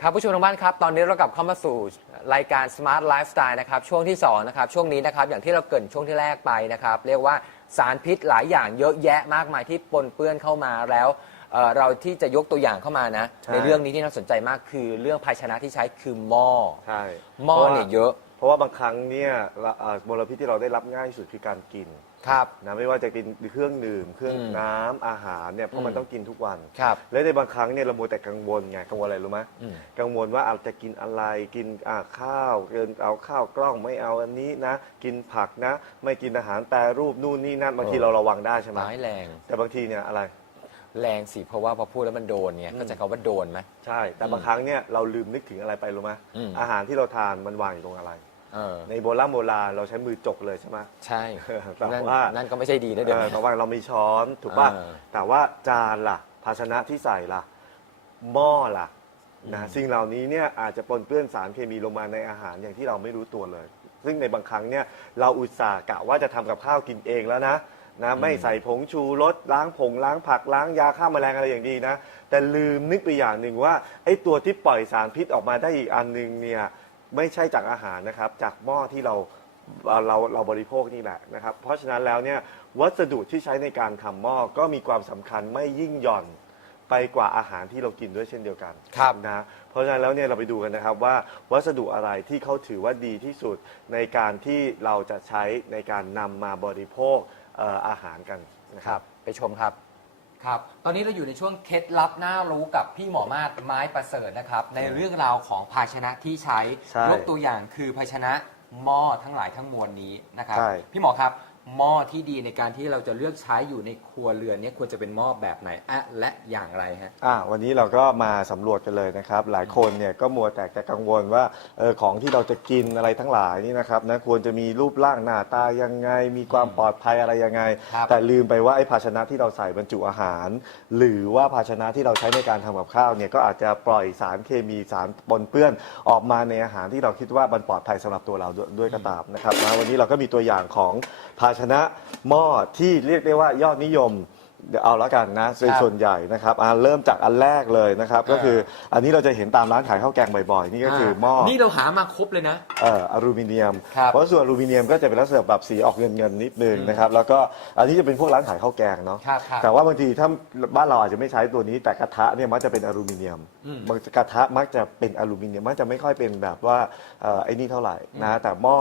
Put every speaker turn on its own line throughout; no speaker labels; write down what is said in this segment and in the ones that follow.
ครับผู้ชมทางบ้านครับ ตอนนี้เรากลับเข้ามาสู่รายการ Smart Lifestyle นะครับช่วงที่2นะครับช่วงนี้นะครับอย่างที่เราเกรินช่วงที่แรกไปนะครับเรียกว่าสารพิษหลายอย่างเยอะแยะมากมายที่ปนเปื้อนเข้ามาแล้วเอ่อเราที่จะยกตัวอย่างเข้ามานะ
ใช่
ในเรื่องนี้ที่น่าสนใจมากคือเรื่องภาชนะที่ใช้คือหม้อ
ใช่
หม้อเนี่ยเยอะ
เพราะว่าบางครั้งเนี่ยละเอ่อมลพิษที่เราได้รับง่ายที่สุดคือการกิน
ครับ
นะไม่ว่าจะกินเครื่องดื่ม เครื่อง
อืม
น้ำอาหารเนี่ยเพ
อื
ราะ
ม
มันต้องกินทุกวัน
ครับ
และในบางครั้งเนี่ยเราโมวแต่กังวลไงกังวลอะไรรู้ไหม
อืม
กังวลว่าเอาจะกินอะไรกินอ่าข้าวเกินเอาข้าวกล้องไม่เอาอันนี้นะ กินผักนะ ไม่กินอาหารแปรรูปนู่นนี่นั่นบางทีเราระวังได้ใช่ไหม
ร้ายแรง
แต่บางทีเนี่ยอะไร
แรงสิ เพราะว่าพอพูดแล้วมันโดนไง
อืม
ก็จะเขาว่าโดนไหม
ใช่ แต่
อืม
บางครั้งเนี่ยเราลืมนึกถึงอะไรไปรู้ไหม
อืม
อาหารที่เราทานมันวางอยู่ตรงอะไร
เออ
ในโบราณโบราณเราใช้มือจกเลยใช่ไหม
ใช่
แต่
นั่น
ว่า
นั่นก็ไม่ใช่ดีนะเดี๋ยว
เออ
นี้
แต่ว่าเรามีช้อนถูกป่ะ
เออ
แต่ว่าจานล่ะ ภาชนะที่ใส่ล่ะ หม้อล่ะนะ
อืม
สิ่งเหล่านี้เนี่ยอาจจะปนเปื้อนสารเคมีลงมาในอาหารอย่างที่เราไม่รู้ตัวเลย ซึ่งในบางครั้งเนี่ยเราอุตส่าห์กะว่าจะทำกับข้าวกินเองแล้วนะนะไม่ใส่ผงชูรสล้างผงล้างผักล้างยาฆ่าแมลงอะไรอย่างดีนะ แต่ลืมนึกไปอย่างหนึ่งว่าไอ้ตัวที่ปล่อยสารพิษออกมาได้อีกอันหนึงเนี่ย ไม่ใช่จากอาหารนะครับ จากหม้อที่เราเราเราเราบริโภคนี่แหละนะครับ เพราะฉะนั้นแล้วเนี่ยวัสดุที่ใช้ในการทำหม้อก็มีความสำคัญไม่ยิ่งหย่อนไปกว่าอาหารที่เรากินด้วยเช่นเดียวกัน
ครับ
นะเพราะฉะนั้นแล้วเนี่ยเราไปดูกันนะครับว่าวัสดุอะไรที่เขาถือว่าดีที่สุดในการที่เราจะใช้ในการนำมาบริโภคเอ่ออาหารกันนะ
ค
ค
รั
รั
บ บ ไปชมครับ ครับ ตอนนี้เราอยู่ในช่วงเคล็ดลับน่ารู้กับพี่หมอมาศไม้ประเสริฐนะครับ ในเรื่องราวของภาชนะที่ใช้
ใช่
ยกตัวอย่างคือภาชนะหม้อทั้งหลายทั้งมวลนี้นะครับ
ใช่
พี่หมอครับ หม้อที่ดีในการที่เราจะเลือกใช้อยู่ในครัวเรือนเนี้ควรจะเป็นหม้อแบบไหนอะและอย่างไรฮะ
อ่าวันนี้เราก็มาสำรวจกันเลยนะครับ หลายคนเนี่ยก็มัวแต่จะกังวลว่าเออของที่เราจะกินอะไรทั้งหลายนี่นะครับนะควรจะมีรูปร่างหน้าตายังไง มีความปลอดภัยอะไรยังไง
ครับ
แต่ลืมไปว่าไอ้ภาชนะที่เราใส่บรรจุอาหาร หรือว่าภาชนะที่เราใช้ในการทำกับข้าวเนี่ยก็อาจจะปล่อยสารเคมีสารปนเปื้อนออกมาในอาหารที่เราคิดว่ามันปลอดภัยสำหรับตัวเราด้วยด้วยก็ตามนะครับนะวันนี้เราก็มีตัวอย่างของภาชนะหม้อที่เรียกได้ว่ายอดนิยม เดี๋ยวเอาแล้วกันนะโดย
ครับ
ส่วนใหญ่นะครับอ่าเริ่มจากอันแรกเลยนะครับ ก็คืออันนี้เราจะเห็นตามร้านขายข้าวแกงบ่อยๆ นี่ก็คือหม้อ
นี่เราหามาครบเลยนะ
เอ่ออลูมิเนียม
ครับ
เพราะส่วนอลูมิเนียมก็จะเป็นลักษณะแบบสีออกเงินเงินๆนิดนึงนะครับ แล้วก็อันนี้จะเป็นพวกร้านขายข้าวแกงเนาะ
ครับครับ
แต่ว่าบางทีถ้าบ้านเราอาจจะไม่ใช้ตัวนี้ แต่กระทะเนี่ยมักจะเป็นอลูมิเนียม
อืม
บางกระทะมักจะเป็นอลูมิเนียมมักจะไม่ค่อยเป็นแบบว่าเอ่อไอ้นี่เท่าไหร่นะ แต่หม้อ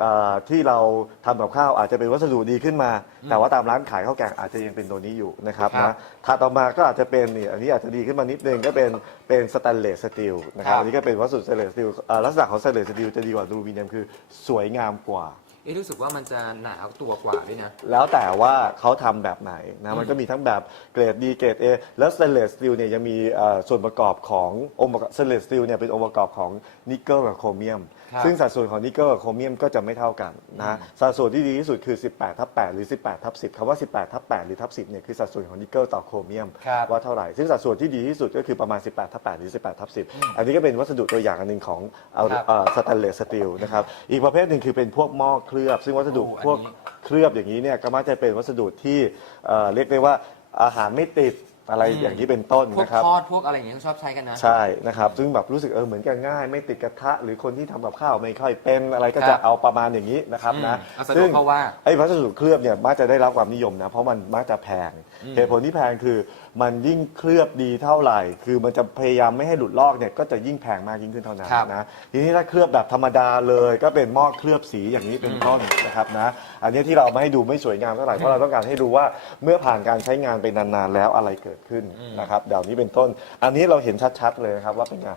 เอ่อที่เราทำกับข้าวอาจจะเป็นวัสดุดีขึ้นมา แต่ว่าตามร้านขายข้าวแกงอาจจะยังเป็นตัวนี้อยู่นะครับ
ครับ
นะถัดออกมาก็อาจจะเป็นนี่อันนี้อาจจะดีขึ้นมานิดนึงก็เป็นเป็นสแตนเลสสตีลนะครับ
ครับ
อันนี้ก็เป็นวัสดุสแตนเลสสตีลเอ่อลักษณะของสแตนเลสสตีลจะดีกว่าอลูมิเนียมคือสวยงามกว่า
เอ๊ะรู้สึกว่ามันจะหนาตัวกว่าด้วยนะ
แล้วแต่ว่าเขาทำแบบไหนนะมันก็มีทั้งแบบเกรด D เกรด A แล้วสเตนเลสสตีลเนี่ยยังมีเอ่อส่วนประกอบขององค์ประกอบสเตนเลสสตีลเนี่ยเป็นองค์ประกอบของนิกเกิลกับโครเมียม
ครับ
ซึ่งสัดส่วนของนิกเกิลกับโครเมียมก็จะไม่เท่ากันนะสัดส่วนที่ดีที่สุดคือ 18ทับ8หรือ 18ทับ10คำว่า 18ทับ8หรือทับ10เนี่ยคือสัดส่วนของนิกเกิลต่อโครเมียม
ครับ
ว่าเท่าไหร่ซึ่งสัดส่วนที่ดีที่สุดก็คือประมาณ 18ทับ8หรือ 18ทับ10 อันนี้ก็เป็นวัสดุตัวอย่างอันหนึ่งของเอา
ครับ
สแตนเลสสตีลนะครับอีกประเภทหนึ่งคือเป็นพวกหม้อเคลือบ ซึ่งวัสดุ
โอ้อันนี้
พวก เคลือบอย่างนี้เนี่ยก็มักจะเป็นวัสดุที่เอ่อเรียกได้ว่าอาหารไม่ติด อะไร
อืม
อย่างนี้เป็นต้น
พวก
นะครับ
ทอดพวกอะไรอย่างเงี้ยชอบใช้กันนะ
ใช่นะครับ ซึ่งแบบรู้สึกเออเหมือนกันง่าย ไม่ติดกระทะ หรือคนที่ทำกับข้าวไม่ค่อยเป็นอะไรก็
ครั
จะ
บ
เอาประมาณอย่างนี้นะครับนะ
อืมเอาสะดวกเพราะว่า
ไอ้วัสดุเคลือบเนี่ยมักจะได้รับความนิยมนะเพราะมันมักจะแพง
อืม
เหตุผลที่แพงคือ มันยิ่งเคลือบดีเท่าไหร่ คือมันจะพยายามไม่ให้หลุดลอกเนี่ยก็จะยิ่งแพงมากยิ่งขึ้นเท่านั้น
ครับ
นะทีนี้ถ้าเคลือบแบบธรรมดาเลย ก็เป็นหม้อเคลือบสีอย่างนี้เป็นต้นนะครับนะอันนี้ที่เรามาให้ดูไม่สวยงามเท่าไหร่เพราะเราต้องการให้ดูว่าเมื่อผ่านการใช้งานไปนานๆแล้วอะไรเกิดขึ้นนะครับเดี๋ยวนี้เป็นต้น อันนี้เราเห็นชัดๆเลยนะครับว่าเป็นไง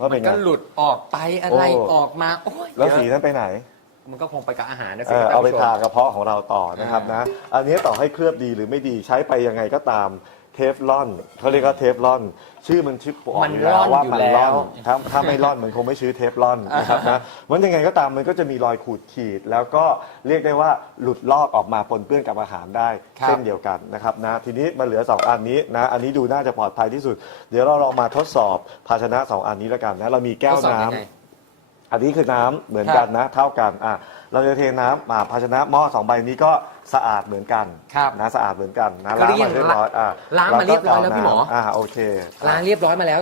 ว่า
มั
เป็น
น
ไง
ก็หลุดออกไปอะไร
โอ้
ออกมาโอ้ย
แล้วสี
เยอะ
นั้นไปไหน
มันก็คงไปกับอาหารนะ
เอ
สิ
อ
ครับ
เอาไป
ท่นผู้ชม
ทากระเพาะของเราต่อนะครับ
อ่าน
นะ อันนี้ต่อให้เคลือบดีหรือไม่ดีใช้ไปยังไงก็ตาม เทฟลอนเขาเรียกว่าเทฟลอน ชื่อมันชิปบอก
มัน
อยู่แล้วว่า
ร่อนอยู่
มัน
แล้ว
ร่อนถ้าถ้าไม่ร่อนมันคงไม่ชื่อเทฟลอนนะครับนะมันยังไงก็ตามมันก็จะมีรอยขูดขีด แล้วก็เรียกได้ว่าหลุดลอกออกมาปนเปื้อนกับอาหารได้
ครับ
เช่นเดียวกันนะครับนะทีนี้มาเหลือ 2 อันนี้นะอันนี้ดูน่าจะปลอดภัยที่สุด เดี๋ยวเราลองมาทดสอบภาชนะ 2 อันนี้แล้วกันนะเรามีแก้ว
ทดสอบ
น้ำ
ยังไง
อันนี้คือน้ำเหมือนกันนะ เท่ากันอะ เราจะเทน้ำมาภาชนะหม้อสองใบนี้ก็สะอาดเหมือนกัน
ครับ
นะสะอาดเหมือนกันนะ
ก็
ล้าง
เรีย
มา
บ
เรียบร้อยอะ
ล้างมาเรียบร้อยแล้ว
ก็
พี่หมอ
อ่าโอเค
ล้างเรียบร้อยมาแล้ว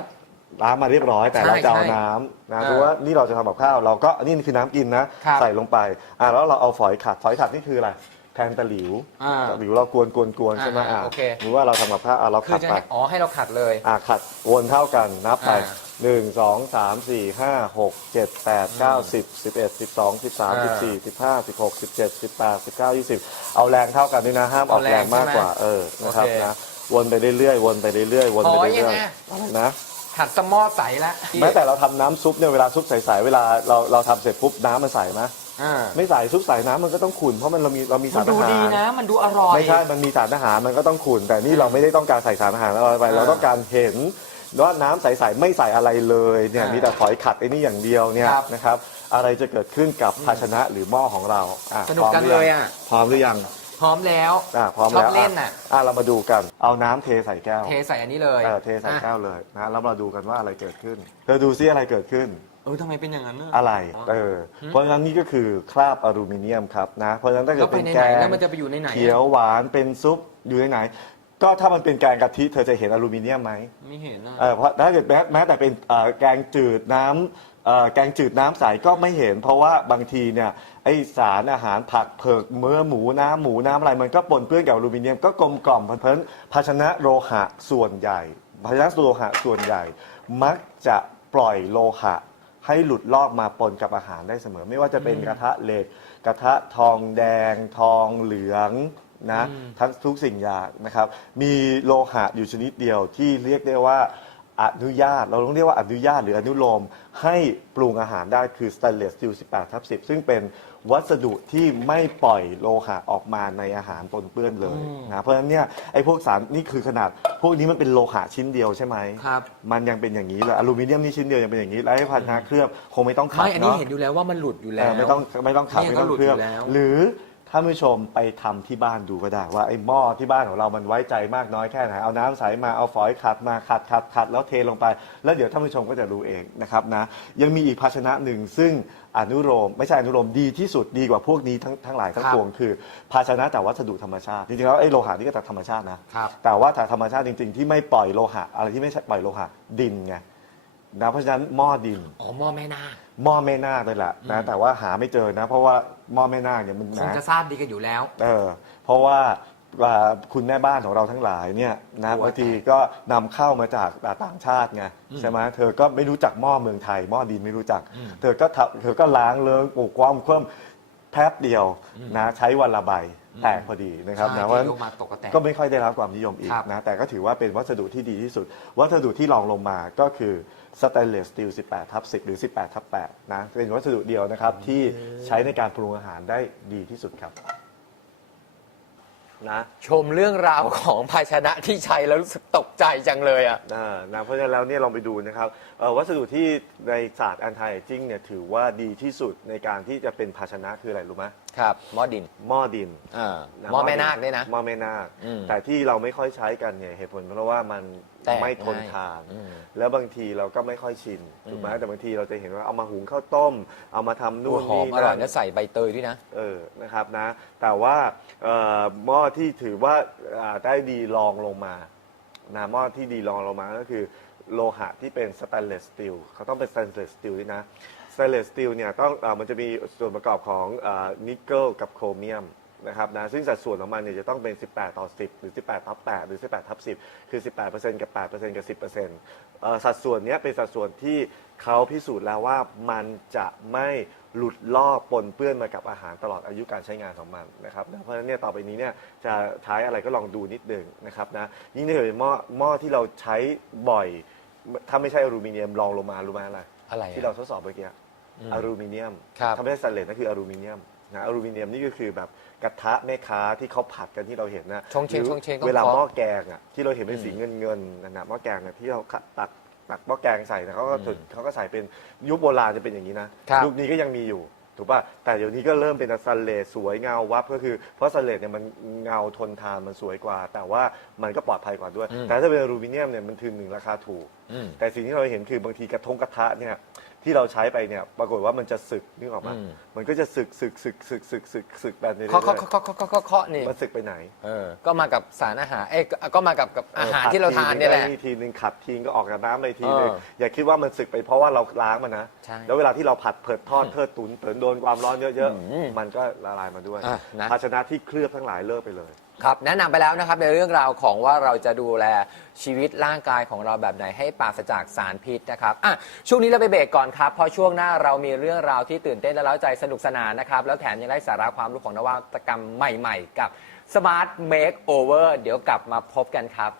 ล้างมาเรียบร้อยแต่
ใช่
เราจะเอา
ใช่
น้ำนะ
อ่า
ดูว่านี่เราจะทำกับข้าวเราก็อันนี้คือน้ำกินนะครับใส่ลงไปอ่าแล้วเราเอาฝอยขัดฝอยขัดนี่คืออะไรแทนตะหลิว
อ่า
ตะหลิวเรากวนกวนกวนใช่ไหม
อ่า
อ่า
โอเค
หรือว่าเราทำกับข้าวอะเรา
คื
ขั
อ
ด
จะ
ไป
ให้อ๋อให้เราขัดเลย
อ่าขัดวนเท่ากันนับไป
อ่า
หนึ่งสองสามสี่ห้าหกเจ็ดแปดเก้าสิบสิบเอ็ดสิบสองสิบสามสิบสี่สิบห้าสิบหกสิบเจ็ดสิบแปดสิบเก้ายี่สิบเอาแรงเท่ากันด้วยนะห้ามออก
เอาแร
แรงงมากกว่า
ใช่ไหม
เออนะครับ
โอเค
นะวนไปเรื่อยๆวนไปเรื่อยๆวนไป
อ๋อ
เรื่อย
ยังไง
ๆอะไรนะ
ขัดสมอใสแล้ว
แม้แต่เราทำน้ำซุปเนี่ยเวลาซุปใสๆเวลาเราเราทำเสร็จปุ๊บน้ำมันใสไหม
อ่า
ไม่ใสซุปใสน้ำมันก็ต้องขุ่นเพราะมันเรามีเรามี
มั
สานร
ดู
อาหาร
ดีนะ มันดูอร่อย
ไม่ใช่ มันมีสารอาหาร มันก็ต้องขุ่น แต่นี่เราไม่ได้ต้องการใส่สารอาหารอะไรไป
อ่า
เราต้องการเห็น ว่าน้ำใสๆไม่ใส่อะไรเลยเนี่ย
อ่ามี
มีแต่ฝอยขัดไอ้นี่อย่างเดียวเนี่ย
ครับ
นะครับอะไรจะเกิดขึ้นกับภาชนะหรือหม้อของเราอะ
สนุกกัน
พร้มหรื
เลย
ง
อะ
พร้อมหรือยัง
พร้อมแล้ว
อะพร้อม
ชอบ
แล้ว
เล่นน่ะ
อะเรามาดูกันเอาน้ำเทใส่แก้ว
เทใส่อันนี้เลย
เออเทใส่
อะ
แก้วเลยนะแล้วมาดูกันว่าอะไรเกิดขึ้นเธอดูซิอะไรเกิดขึ้น
เออทำไมเป็นอย่างนั้นน่ะ
อะไร
อ๋อ
เออ เพราะฉะนั้นนี่ก็คือคราบอลูมิเนียมครับนะ เพราะฉะนั้นถ้าเกิ
ก็
ด
ไป
เป็น
ใน
แก
ไหน
ง
แล้วมันจะไปอยู่ในไหนอะ
เขียวหวานเป็นซุปอยู่ในไหน ก็ถ้ามันเป็นแกงกะทิเธอจะเห็นอลูมิเนียมไหม
ไม่เห็นอะ
เออเพราะถ้าเกิดแม้แม้แต่เป็นเอ่อแกงจืดน้ำเอ่อแกงจืดน้ำใสก็ไม่เห็น เพราะว่าบางทีเนี่ยไอสารอาหารผักเผือกเมื่อหมูน้ำหมูน้ำอะไรมันก็ปนเปื้อนกับอลูมิเนียมก็กลมกล่อมเพราะฉะนั้นภาชนะโลหะส่วนใหญ่ ภาชนะโลหะส่วนใหญ่ มักจะปล่อยโลหะ ให้หลุดลอกมาปนกับอาหารได้เสมอ ไม่ว่าจะเป็นกระทะเหล็ก กระทะทองแดง ทองเหลือง นะ
อืม
ทั้งทุกสิ่งอย่างนะครับ มีโลหะอยู่ชนิดเดียวที่เรียกได้ว่าอนุญาต เราต้องเรียกว่าอนุญาตหรืออนุโลมให้ปรุงอาหารได้คือ stainless steel 18ทับ10 ซึ่งเป็นวัสดุที่ไม่ปล่อยโลหะออกมาในอาหารปนเปื้อนเลยนะเพราะฉะนั้นเนี่ยไอ้พวกสารนี่คือขนาด พวกนี้มันเป็นโลหะชิ้นเดียวใช่ไหม
ครับ
มันยังเป็นอย่างนี้เลยอลูมิเนียมนี่ชิ้นเดียวยังเป็นอย่างนี้แล้วไอ้พันธะเคลือบคงไม่ต้องขัด
ไม่อันนี้
เนาะ
เห็นอยู่แล้วว่ามันหลุดอยู่
เอ
แล้ว
อไม่ต้องไม่ต้องขัด
เนี่ย
ไม่ต้อง
ก็หลุด
เคลือบ
อยู่แล้ว
หรือ ท่านผู้ชมไปทำที่บ้านดูก็ได้ ว่าไอ้หม้อที่บ้านของเรามันไว้ใจมากน้อยแค่ไหนเอาน้ำใสมาเอาฝอยขัดมาขัดขัดขัดแล้วเทลงไป แล้วเดี๋ยวท่านผู้ชมก็จะรู้เองนะครับนะยังมีอีกภาชนะหนึ่งซึ่งอนุโลมไม่ใช่อนุโลมดีที่สุดดีกว่าพวกนี้ทั้งทั้งหลายทั้ง
ครับ
ปวงคือ ภาชนะจากวัสดุธรรมชาติจริงๆแล้วไอ้โลหะนี่ก็จากธรรมชาตินะ
ครับ
แต่ว่าจากธรรมชาติจริง ๆ ที่ไม่ปล่อยโลหะ อะไรที่ไม่ใช่ปล่อยโลหะดินไง นะเพราะฉะนั้นหม้อดิน
อ๋อหม้อแม่นาค
หม้อแม่นาคเลยแหละนะแต่ว่าหาไม่เจอนะ เพราะว่าหม้อแม่นาคเนี่ยมัน
คง
นะ
จะทราบดีกันอยู่แล้ว
เออเพราะว่าว่าคุณแม่บ้านของเราทั้งหลายเนี่ยนะ
โอ้ย
บางทีก็นำเข้ามาจากต่างชาติไงใช่ไหมเธอก็ไม่รู้จักหม้อเมืองไทยหม้อดินไม่รู้จักเธอก็ทำเธอก็ล้างเลิงปลูกความเคลื่มแป๊บเดียวนะใช้วันละใบ แตกพอดีนะครับ
ใช่
นะเพราะฉะนั้น
ที่ลงมาตกก็แตก
ก็ไม่ค่อยได้รับความนิยมอีก
ครับ
นะแต่ก็ถือว่าเป็นวัสดุที่ดีที่สุด วัสดุที่รองลงมาก็คือสแตนเลสสตีล 18ทับ10 หรือ 18ทับ8นะเป็นวัสดุเดียวนะครับที่ใช้ในการปรุงอาหารได้ดีที่สุดครับ นะ
ชมเรื่องราวของภาชนะที่ใช้แล้วรู้สึกตกใจจังเลยอะ
อ่านะเพราะฉะนั้นแล้วเนี่ยลองไปดูนะครับเอ่อวัสดุที่ในศาสตร์ anti aging เนี่ยถือว่าดีที่สุดในการที่จะเป็นภาชนะคืออะไรรู้ไหม
ครับหม้อดิน
หม้อดิน
อ่า
นะ
หม้อแม่นาคเนี่ยนะ
หม้อแม่นาค
อืม
แต่ที่เราไม่ค่อยใช้กันเนี่ยเหตุผลเพราะว่ามัน
แตก
ไม่ทน
ง่าย
ทาน
อืม
แล้วบางทีเราก็ไม่ค่อยชินถูกไหม
อืม
แต่บางทีเราจะเห็นว่าเอามาหุงข้าวต้ม เอามาทำนู่น
หอม
นี่
อร่อย
นั่น
แล้วใส่ใบเตยด้วยนะ
เออ นะครับนะ แต่ว่าเอ่อหม้อที่ถือว่าอ่าได้ดีรองลงมานะหม้อที่ดีรองลงมาก็คือโลหะที่เป็นสแตนเลสสตีลเขาต้องเป็นสแตนเลสสตีลด้วยนะสแตนเลสสตีลเนี่ยต้องอามันจะมีส่วนประกอบของนิกเกิลกับโครเมียมนะครับนะซึ่งสัดส่วนของมันเนี่ยจะต้องเป็น 18 ต่อ 10 หรือ 18ทับ8หรือ 18ทับ10 คือ 18%กับ 8%กับ 10%เอ่อสัดส่วนเนี้ยเป็นสัดส่วนที่เขาพิสูจน์แล้วว่ามันจะไม่หลุดลอกปนเปื้อนมากับอาหารตลอดอายุการใช้งานของมันนะครับนะเพราะฉะนั้นเนี่ยต่อไปนี้เนี่ยจะใช้อะไรก็ลองดูนิดหนึ่งนะครับนะยิ่งถ้าเกิดเป็นหม้อหม้อที่เราใช้บ่อย ถ้าไม่ใช่อลูมิเนียมลองลงมารู้ไหมอะไร
อะไรอะ
ที่เราทดสอบเมื่อกี้
อืม
อลูมิเนียม
ครับ
ถ้าไม่ใช่สแตนเลสนั่นคืออลูมิเนียมนะอลูมิเนียมนี่ก็คือแบบกระทะแม่ค้าที่เขาผัดกันที่เราเห็นนะ
ชงเชง
หรือ
ชงเชงต้อง
เวลา
เคาะ
หม้อแกงอะที่เราเห็นเป็น
อืม
สีเงินเงินๆนั่นนะหม้อแกงอะที่เราขัดตักตักหม้อแกงใส่นะเขาก็
อืม
ถึงเขาก็ใส่เป็นยุคโบราณจะเป็นอย่างนี้นะครับ ยุคนี้ก็ยังมีอยู่ถูกป่ะแต่เดี๋ยวนี้ก็เริ่มเป็นสแตนเลสสวยเงาวับก็คือเพราะสแตนเลสเนี่ยมันเงาทนทานมันสวยกว่า แต่ว่ามันก็ปลอดภัยกว่าด้วย
อืม
แต่ถ้าเป็นอลูมิเนียมเนี่ยมันคือหนึ่งราคาถูก
อืม
แต่สิ่งที่เราเห็นคือบางทีกระทงกระทะเนี่ย ที่เราใช้ไปเนี่ยปรากฏว่ามันจะสึกนึกออกมา
อืม
มันก็จะสึกสึกสึกสึกสึกสึกสึกแบบนี้
เคาะเคาะเคาะเคาะเคาะเคาะเคาะนี่
มันสึกไปไหน
เออ ก็มากับสารอาหาร เอ้ยก็ก็มากับกับอาหาร
ออ
ที่เราทานเนี่ยแหละ
ขัดทีนึงทีนึงขัดทีนึงก็ออกจากน้ำไปทีนึง
เออ
อย่าคิดว่ามันสึกไปเพราะว่าเราล้างมันนะ
ใช่
แล้วเวลาที่เราผัดเผิดทอดเทิดตุนเตินโดนความร้อนเยอะ
อืม
ๆมันก็ละลายมาด้วย
อะนะ
ภาชนะที่เคลือบทั้งหลายเลิกไปเลย
ครับแนะนำไปแล้วนะครับในเรื่องราวของว่าเราจะดูแลชีวิตร่างกายของเราแบบไหนให้ปราศจากสารพิษนะครับอะช่วงนี้เราไปเบรกก่อนครับเพราะช่วงหน้าเรามีเรื่องราวที่ตื่นเต้นและเล้าใจสนุกสนานนะครับ แล้วแถมยังได้สาระความรู้ของนวัตกรรมใหม่ ๆ กับ Smart Makeover เดี๋ยวกลับมาพบกันครับ